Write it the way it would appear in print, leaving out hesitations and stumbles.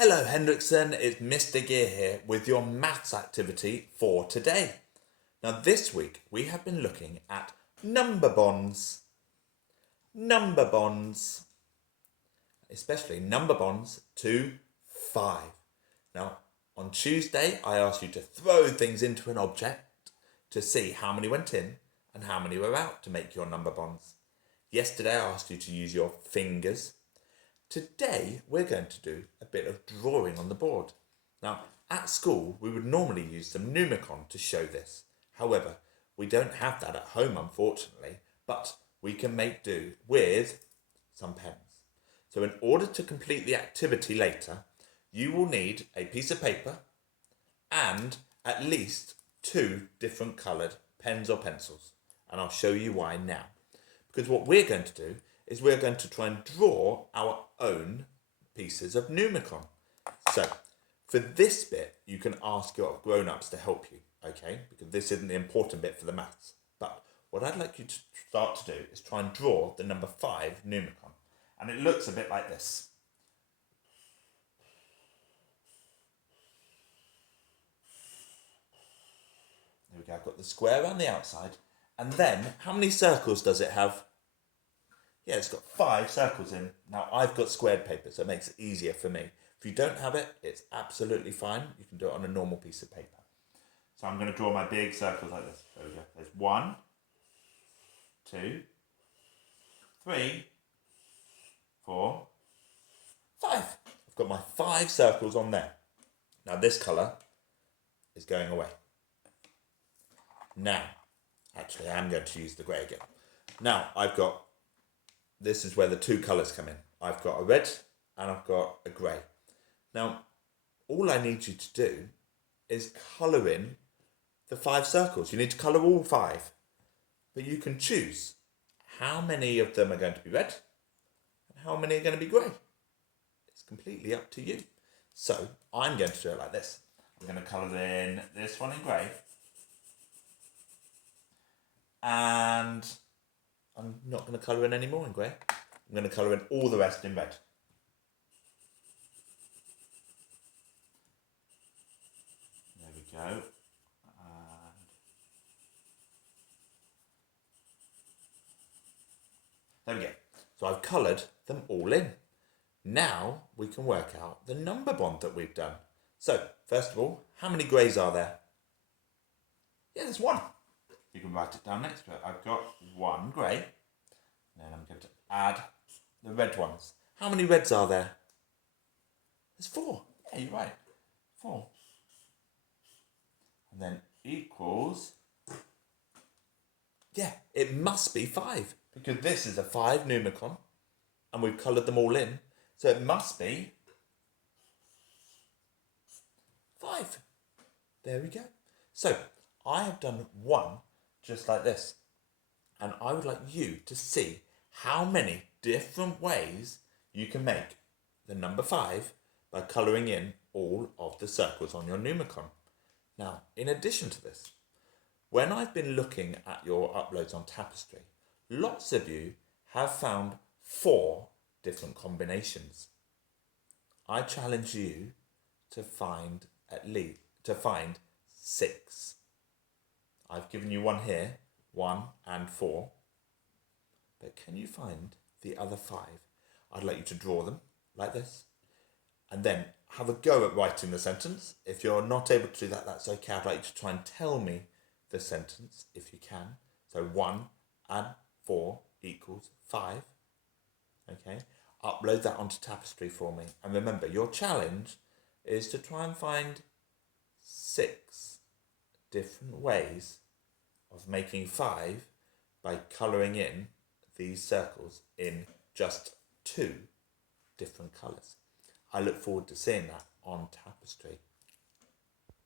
Hello Hendrickson, it's Mr. Gear here with your maths activity for today. Now this week we have been looking at number bonds. Number bonds. Especially number bonds to 5. Now on Tuesday I asked you to throw things into an object to see how many went in and how many were out to make your number bonds. Yesterday I asked you to use your fingers. Today we're going to do a bit of drawing on the board. Now at school we would normally use some Numicon to show this. However, we don't have that at home unfortunately, but we can make do with some pens. So in order to complete the activity later, you will need a piece of paper and at least 2 different coloured pens or pencils. And I'll show you why now. Because what we're going to do is we're going to try and draw our own pieces of Numicon. So, for this bit, you can ask your grown-ups to help you, okay? Because this isn't the important bit for the maths. But what I'd like you to start to do is try and draw the number 5 Numicon. And it looks a bit like this. There we go, I've got the square around the outside. And then, how many circles does it have? Yeah, it's got 5 circles in. Now, I've got squared paper, so it makes it easier for me. If you don't have it, it's absolutely fine. You can do it on a normal piece of paper. So I'm going to draw my big circles like this. There we go. There's 1, 2, 3, 4, 5. I've got my 5 circles on there. Now, this colour is going away. Now, actually, I'm going to use the grey again. Now, this is where the 2 colours come in. I've got a red and I've got a grey. Now, all I need you to do is colour in the 5 circles. You need to colour all 5. But you can choose how many of them are going to be red and how many are going to be grey. It's completely up to you. So, I'm going to do it like this. I'm going to colour in this one in grey. And I'm not going to colour in any more in grey. I'm going to colour in all the rest in red. There we go. And there we go. So I've coloured them all in. Now we can work out the number bond that we've done. So, first of all, how many greys are there? Yeah, there's 1. You can write it down next to it. I've got 1 grey. And then I'm going to add the red ones. How many reds are there? There's 4. Yeah, you're right. 4. And then equals... Yeah, it must be 5. Because this is a 5 Numicon. And we've coloured them all in. So it must be 5. There we go. So, I have done 1 just like this. And I would like you to see how many different ways you can make the number 5 by colouring in all of the circles on your Numicon. Now, in addition to this, when I've been looking at your uploads on Tapestry, lots of you have found 4 different combinations. I challenge you to find 6. I've given you 1 here, 1 and 4. But can you find the other 5? I'd like you to draw them like this. And then have a go at writing the sentence. If you're not able to do that, that's okay. I'd like you to try and tell me the sentence if you can. So 1 and 4 equals 5. Okay. Upload that onto Tapestry for me. And remember, your challenge is to try and find 6 different ways of making 5 by colouring in these circles in just 2 different colours. I look forward to seeing that on Tapestry.